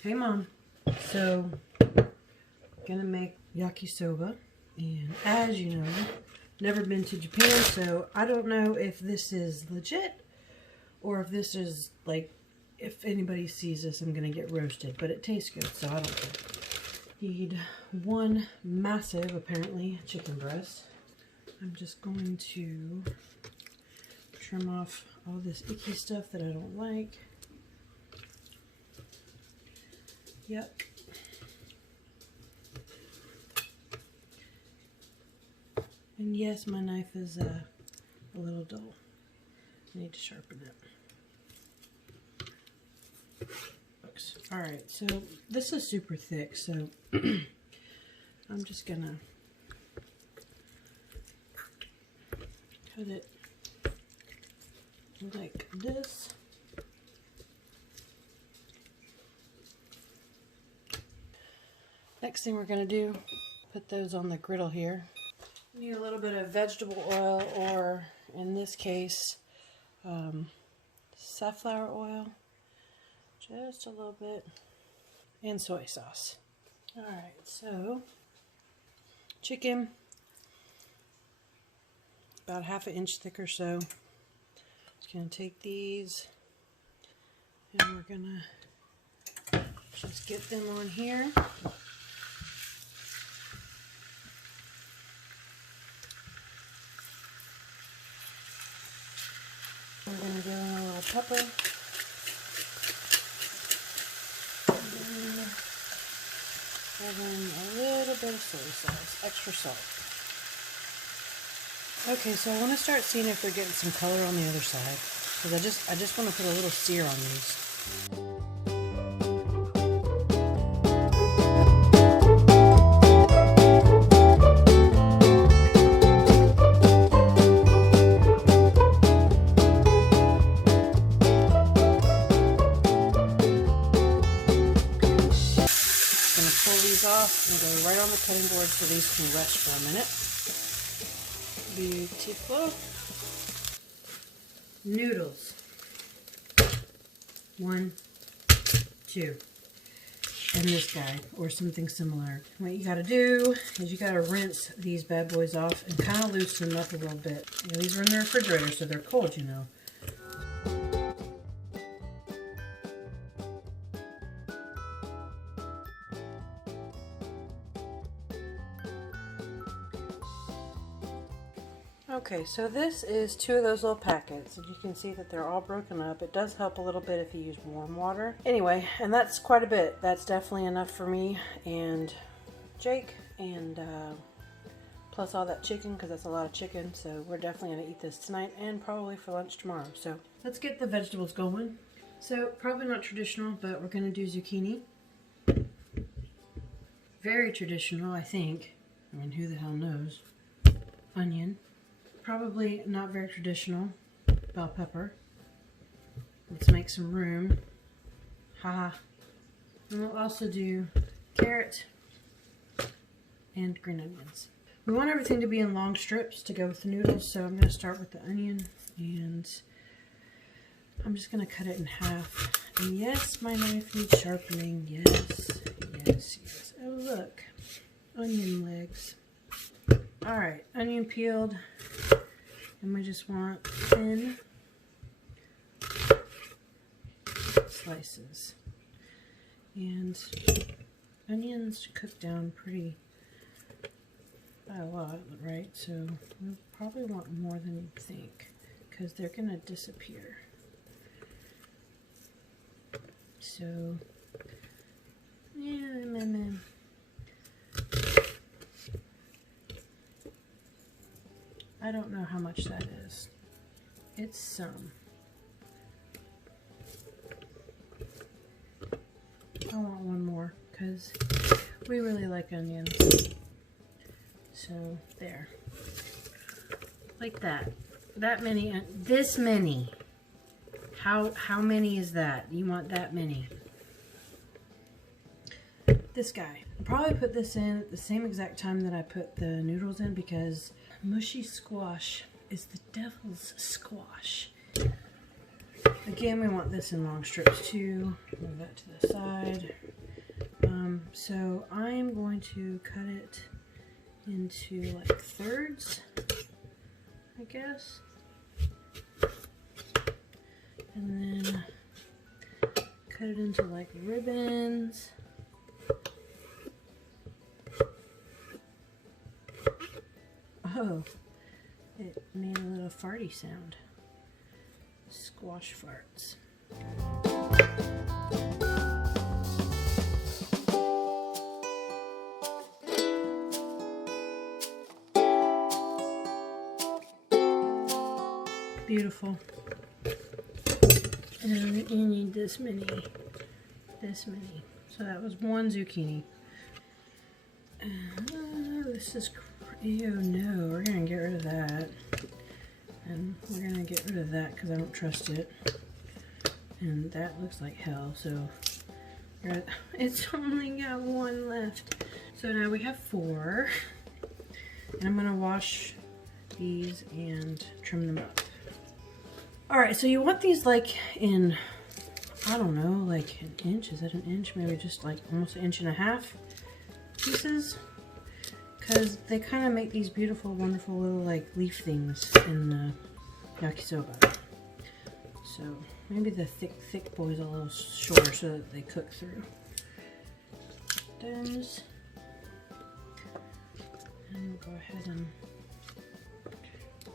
Hey Mom. So, gonna make yakisoba, and as you know, never been to Japan, so I don't know if this is legit or if this is like, if anybody sees this, I'm gonna get roasted, but it tastes good, so I don't care. Need one massive, apparently, chicken breast. I'm just going to trim off all this icky stuff that I don't like. Yep. And yes, my knife is a little dull. I need to sharpen it. Oops. Alright, so this is super thick, so I'm just gonna cut it like this. Next thing we're going to do, put those on the griddle here. Need a little bit of vegetable oil, or in this case, safflower oil, just a little bit, and soy sauce. Alright, so chicken, about ½ inch thick or so. Just going to take these, and we're going to just get them on here. We're going to go in a little pepper, and then a little bit of soy sauce, extra salt. Okay, so I want to start seeing if they're getting some color on the other side, because I just want to put a little sear on these. Off and go right on the cutting board so these can rest for a minute. Beautiful. Noodles. 1, 2. And this guy, or something similar. What you gotta do is you gotta rinse these bad boys off and kind of loosen them up a little bit. You know, these are in the refrigerator, so they're cold, you know. Okay, so this is 2 of those little packets, and you can see that they're all broken up. It does help a little bit if you use warm water. Anyway, and that's quite a bit. That's definitely enough for me and Jake, and plus all that chicken, because that's a lot of chicken. So we're definitely going to eat this tonight and probably for lunch tomorrow. So let's get the vegetables going. So probably not traditional, but we're going to do zucchini. Very traditional, I think. I mean, who the hell knows? Onion. Probably not very traditional. Bell pepper. Let's make some room. Haha. And we'll also do carrot and green onions. We want everything to be in long strips to go with the noodles, so I'm going to start with the onion, and I'm just going to cut it in half. And yes, my knife needs sharpening. Yes, yes, yes. Oh, look. Onion legs. Alright, onion peeled, and we just want thin slices. And onions cook down pretty by a lot, right? So we probably want more than you think, because they're going to disappear. So, yeah, I don't know how much that is. It's some. I want one more because we really like onions. So there. Like that. That many. This many. How many is that? You want that many. This guy. I'll probably put this in at the same exact time that I put the noodles in, because mushy squash is the devil's squash. Again, we want this in long strips too. Move that to the side. So I'm going to cut it into like thirds, I guess. And then cut it into like ribbons. Oh, it made a little farty sound. Squash farts. Beautiful. And you need this many. So that was one zucchini. This is, ew, no, we're gonna get rid of that. And we're gonna get rid of that because I don't trust it. And that looks like hell, so it's only got one left. So now we have 4. And I'm gonna wash these and trim them up. Alright, so you want these like in, I don't know, like an inch. Is that an inch? Maybe just like almost 1.5 inch pieces. Because they kind of make these beautiful, wonderful little like leaf things in the yakisoba. So maybe the thick boys a little shorter so that they cook through. Those. And we'll go ahead and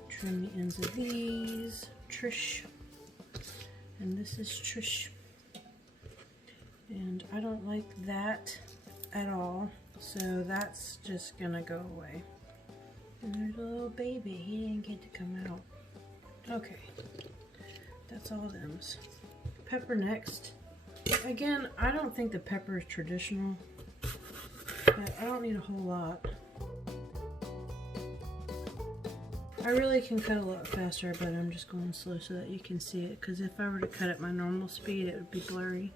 trim the ends of these. Trish. And this is Trish. And I don't like that at all. So that's just gonna go away. And there's a little baby. He didn't get to come out. Okay. That's all them's. Pepper next. Again, I don't think the pepper is traditional. But I don't need a whole lot. I really can cut a lot faster, but I'm just going slow so that you can see it. Because if I were to cut at my normal speed, it would be blurry.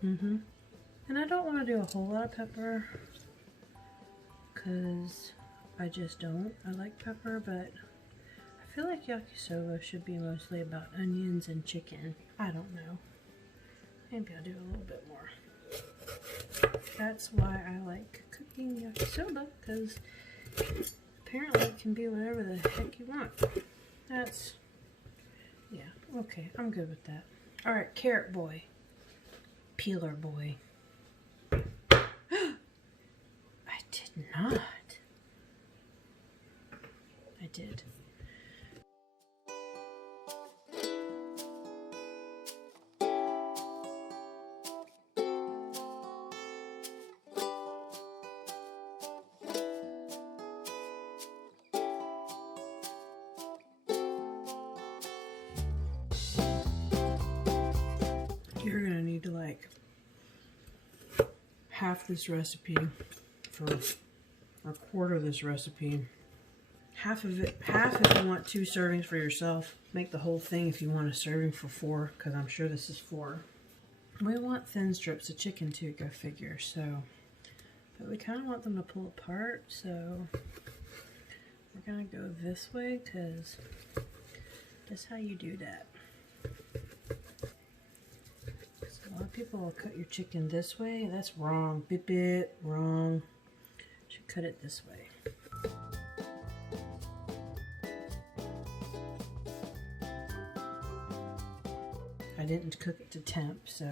And I don't want to do a whole lot of pepper. Because I just don't. I like pepper, but I feel like yakisoba should be mostly about onions and chicken. I don't know. Maybe I'll do a little bit more. That's why I like cooking yakisoba, because apparently it can be whatever the heck you want. That's, yeah, okay, I'm good with that. Alright, carrot boy. Peeler boy. I did not. I did. You're gonna need to like half this recipe for a quarter of this recipe. Half of it, half if you want 2 servings for yourself. Make the whole thing if you want a serving for 4, because I'm sure this is 4. We want thin strips of chicken too, go figure. So, but we kind of want them to pull apart, so we're gonna go this way because that's how you do that. A lot of people will cut your chicken this way. That's wrong. Bit wrong. You should cut it this way. I didn't cook it to temp, so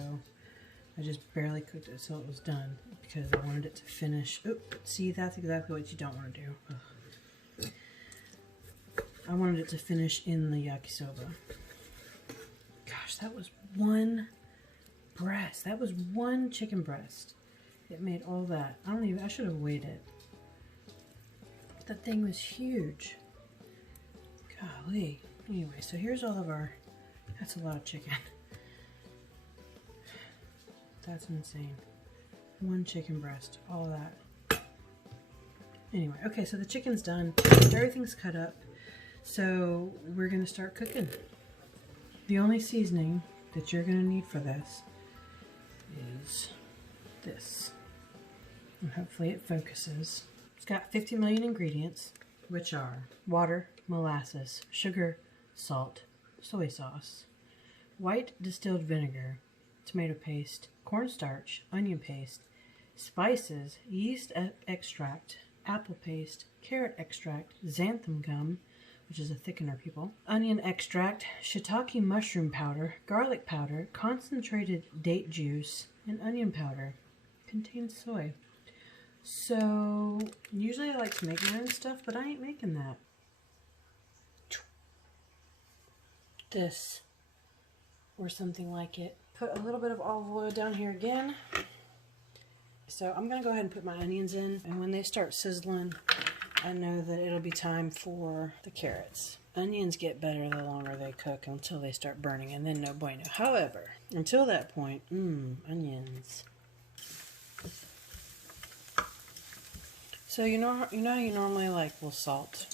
I just barely cooked it so it was done because I wanted it to finish. Oop, see, that's exactly what you don't want to do. Ugh. I wanted it to finish in the yakisoba. Gosh, that was one breast. That was one chicken breast. It made all that. I should have weighed it. That thing was huge. Golly. Anyway, so here's all of our, that's a lot of chicken. That's insane. One chicken breast, all that. Anyway, okay, so the chicken's done. Everything's cut up. So we're gonna start cooking. The only seasoning that you're gonna need for this is this. And hopefully it focuses. It's got 50 million ingredients, which are water, molasses, sugar, salt, soy sauce, white distilled vinegar, tomato paste, cornstarch, onion paste, spices, yeast extract, apple paste, carrot extract, xanthan gum, which is a thickener, people, onion extract, shiitake mushroom powder, garlic powder, concentrated date juice, and onion powder. Contains soy. So, usually I like to make my own stuff, but I ain't making that. This, or something like it. Put a little bit of olive oil down here again. So I'm going to go ahead and put my onions in, and when they start sizzling, I know that it'll be time for the carrots. Onions get better the longer they cook until they start burning, and then no bueno. However, until that point, onions. So you know how you normally will salt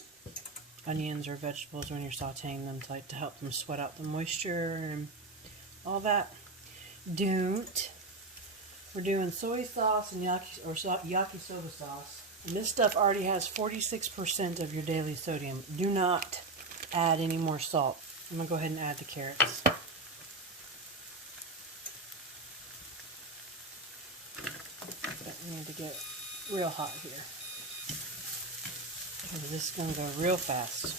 onions or vegetables when you're sauteing them to help them sweat out the moisture and all that? Don't. We're doing soy sauce and yakisoba sauce. And this stuff already has 46% of your daily sodium. Do not add any more salt. I'm going to go ahead and add the carrots. I need to get real hot here. Because this is going to go real fast.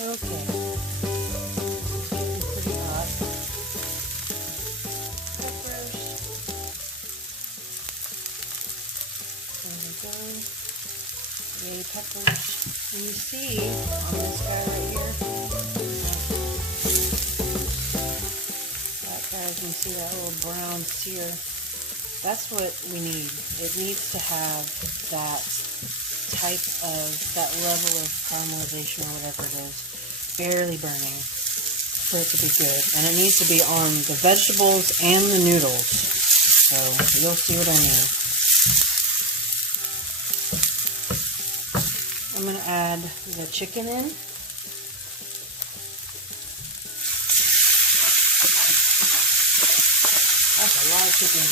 Okay. Yay, peppers. And you see on this guy right here, that guy, you can see that little brown sear. That's what we need. It needs to have that type of, that level of caramelization or whatever it is, barely burning for it to be good. And it needs to be on the vegetables and the noodles. So you'll see what I mean. I'm going to add the chicken in. That's a lot of chicken.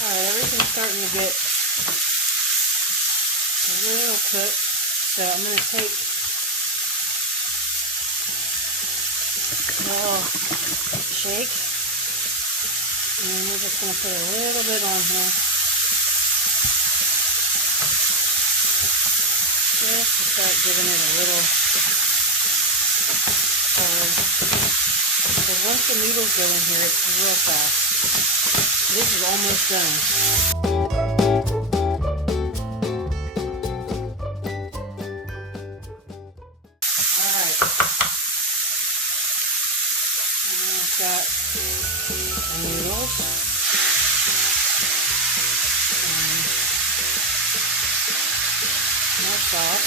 Alright, everything's starting to get a little cooked, so I'm going to take a little shake, and then we're just going to put a little bit on here, just to start giving it a little color, because once the noodles go in here, it's real fast. This is almost done. Alright. And we've got the noodles. And more sauce.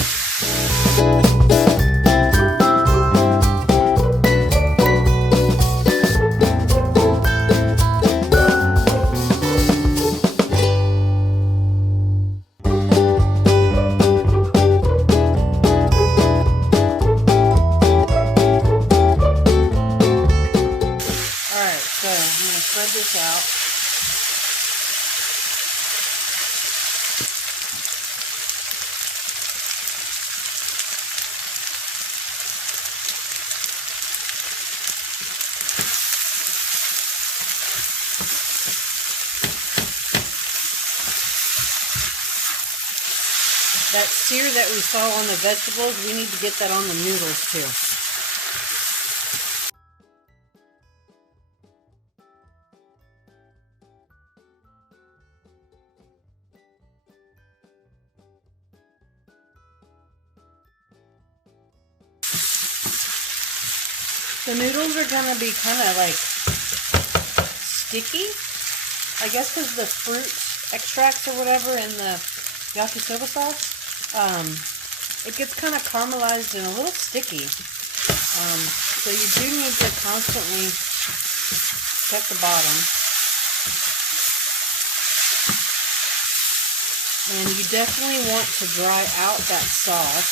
Spread this out. That sear that we saw on the vegetables, we need to get that on the noodles too. The noodles are going to be kind of like sticky, I guess because the fruit extracts or whatever in the yakisoba sauce. it gets kind of caramelized and a little sticky. So you do need to constantly check the bottom. And you definitely want to dry out that sauce.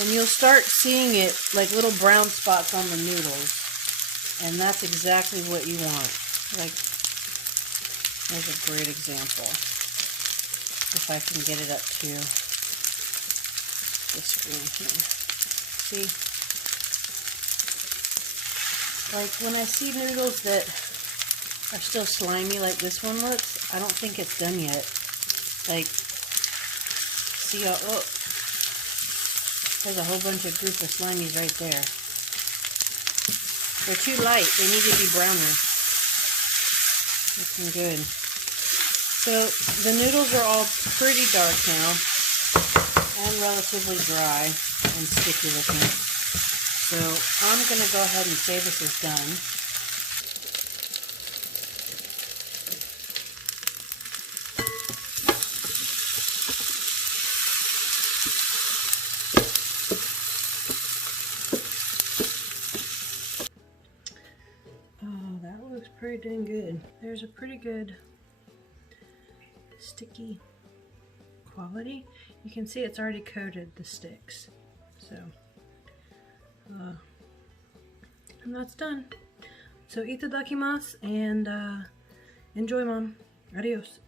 And you'll start seeing it like little brown spots on the noodles. And that's exactly what you want. Like, there's a great example. If I can get it up to the screen here. See? Like when I see noodles that are still slimy like this one looks, I don't think it's done yet. Like, see how, oh, there's a whole bunch of group of slimies right there. They're too light. They need to be browner. Looking good. So the noodles are all pretty dark now and relatively dry and sticky looking. So I'm going to go ahead and say this is done. Oh, that looks pretty dang good. There's a pretty good sticky quality. You can see it's already coated the sticks. So, and that's done. So itadakimasu and enjoy, Mom. Adios.